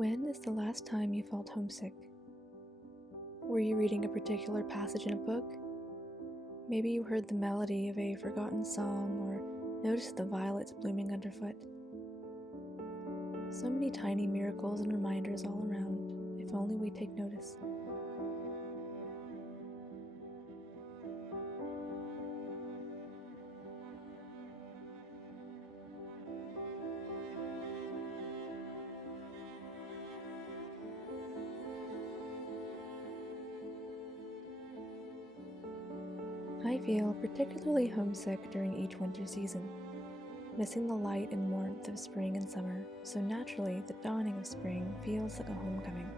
When is the last time you felt homesick? Were you reading a particular passage in a book? Maybe you heard the melody of a forgotten song or noticed the violets blooming underfoot. So many tiny miracles and reminders all around, if only we take notice. I feel particularly homesick during each winter season, missing the light and warmth of spring and summer, so naturally the dawning of spring feels like a homecoming.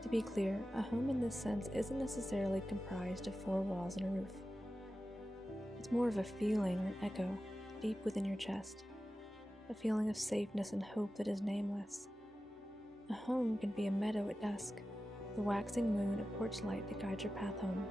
To be clear, a home in this sense isn't necessarily comprised of four walls and a roof. It's more of a feeling or an echo deep within your chest, a feeling of safeness and hope that is nameless. A home can be a meadow at dusk, the waxing moon a porch light to guide your path home.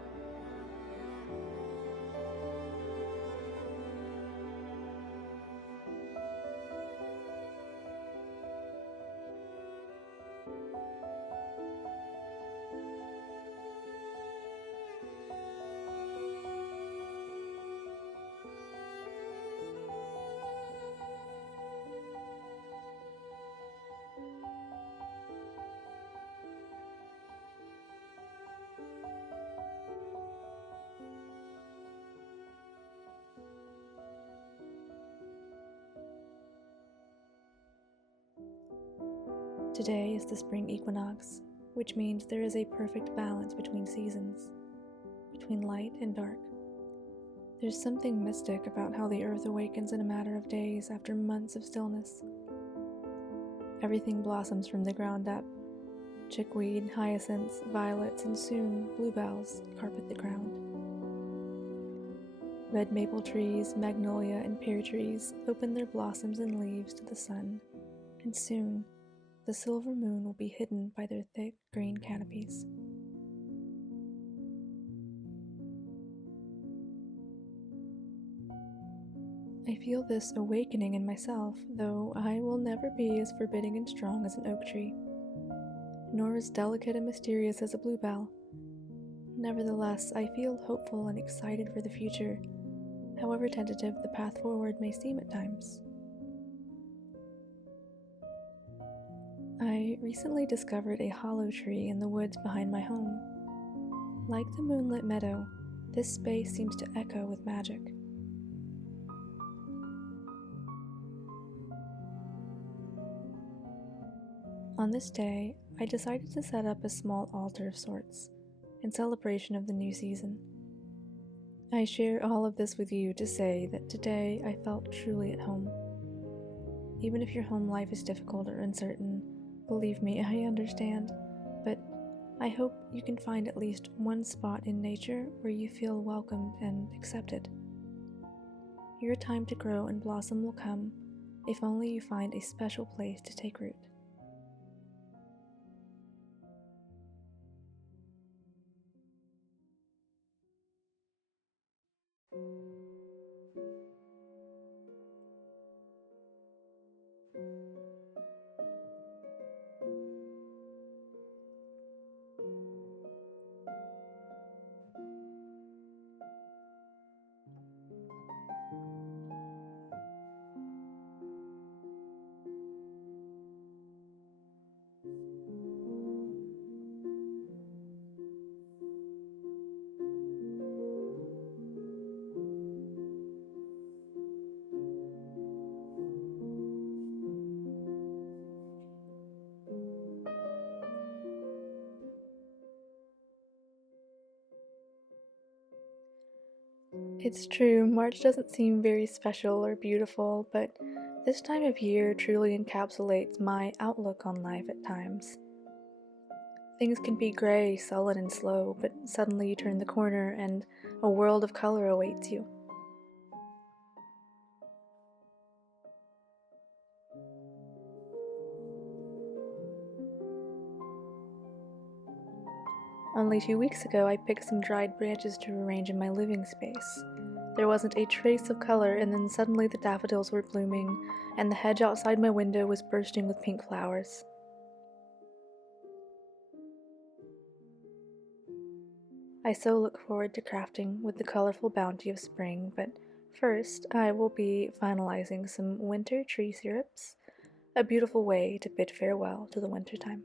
Today is the spring equinox, which means there is a perfect balance between seasons, between light and dark. There's something mystic about how the earth awakens in a matter of days after months of stillness. Everything blossoms from the ground up. Chickweed, hyacinths, violets, and soon bluebells carpet the ground. Red maple trees, magnolia, and pear trees open their blossoms and leaves to the sun, and soon the silver moon will be hidden by their thick green canopies. I feel this awakening in myself, though I will never be as forbidding and strong as an oak tree, nor as delicate and mysterious as a bluebell. Nevertheless, I feel hopeful and excited for the future, however tentative the path forward may seem at times. I recently discovered a hollow tree in the woods behind my home. Like the moonlit meadow, this space seems to echo with magic. On this day, I decided to set up a small altar of sorts, in celebration of the new season. I share all of this with you to say that today I felt truly at home. Even if your home life is difficult or uncertain, believe me, I understand, but I hope you can find at least one spot in nature where you feel welcomed and accepted. Your time to grow and blossom will come if only you find a special place to take root. It's true, March doesn't seem very special or beautiful, but this time of year truly encapsulates my outlook on life at times. Things can be gray, sullen, and slow, but suddenly you turn the corner and a world of color awaits you. Only 2 weeks ago, I picked some dried branches to arrange in my living space, There wasn't a trace of color, and then suddenly the daffodils were blooming, and the hedge outside my window was bursting with pink flowers. I so look forward to crafting with the colorful bounty of spring, but first I will be finalizing some winter tree syrups, a beautiful way to bid farewell to the wintertime.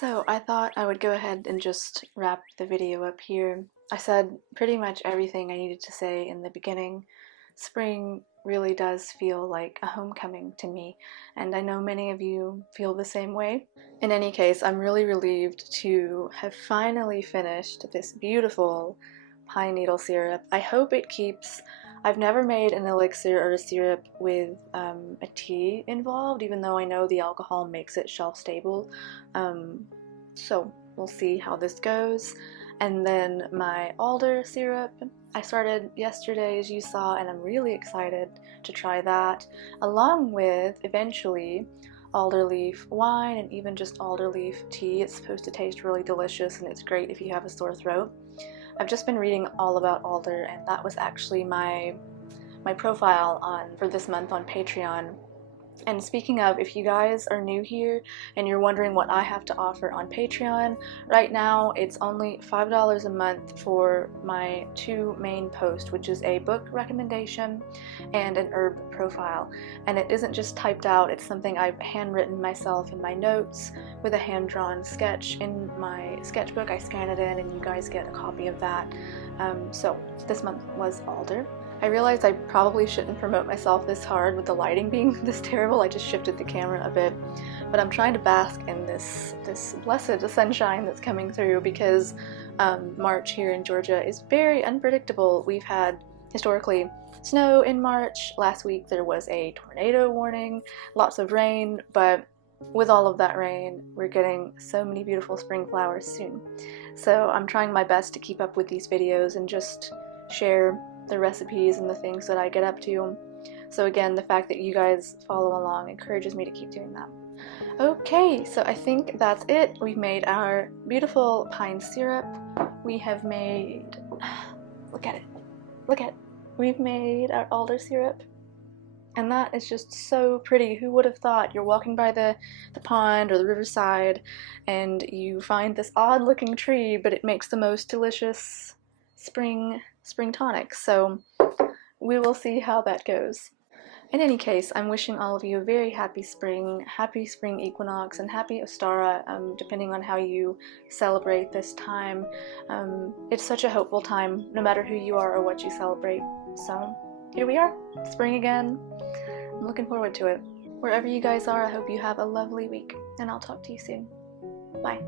So I thought I would go ahead and just wrap the video up here. I said pretty much everything I needed to say in the beginning. Spring really does feel like a homecoming to me, and I know many of you feel the same way. In any case, I'm really relieved to have finally finished this beautiful pine needle syrup. I hope it keeps. I've never made an elixir or a syrup with a tea involved, even though I know the alcohol makes it shelf stable. So we'll see how this goes. And then my alder syrup, I started yesterday as you saw, and I'm really excited to try that, along with eventually alder leaf wine and even just alder leaf tea. It's supposed to taste really delicious, and it's great if you have a sore throat. I've just been reading all about alder, and that was actually my profile for this month on Patreon. And speaking of, if you guys are new here and you're wondering what I have to offer on Patreon, right now it's only $5 a month for my two main posts, which is a book recommendation and an herb profile. And it isn't just typed out, it's something I've handwritten myself in my notes with a hand-drawn sketch in my sketchbook. I scan it in and you guys get a copy of that. So this month was alder. I realized I probably shouldn't promote myself this hard with the lighting being this terrible. I just shifted the camera a bit, but I'm trying to bask in this blessed sunshine that's coming through because March here in Georgia is very unpredictable. We've had historically snow in March. Last week there was a tornado warning, lots of rain, but with all of that rain, we're getting so many beautiful spring flowers soon. So I'm trying my best to keep up with these videos and just share the recipes and the things that I get up to. So again, the fact that you guys follow along encourages me to keep doing that. Okay, so I think that's it. We've made our beautiful pine syrup. We have made, look at it. We've made our alder syrup. And that is just so pretty. Who would have thought? You're walking by the pond or the riverside and you find this odd looking tree, but it makes the most delicious spring tonic. So we will see how that goes. In any case, I'm wishing all of you a very happy spring equinox, and happy Ostara, depending on how you celebrate this time. It's such a hopeful time, no matter who you are or what you celebrate. So here we are, spring again. I'm looking forward to it. Wherever you guys are, I hope you have a lovely week, and I'll talk to you soon. Bye.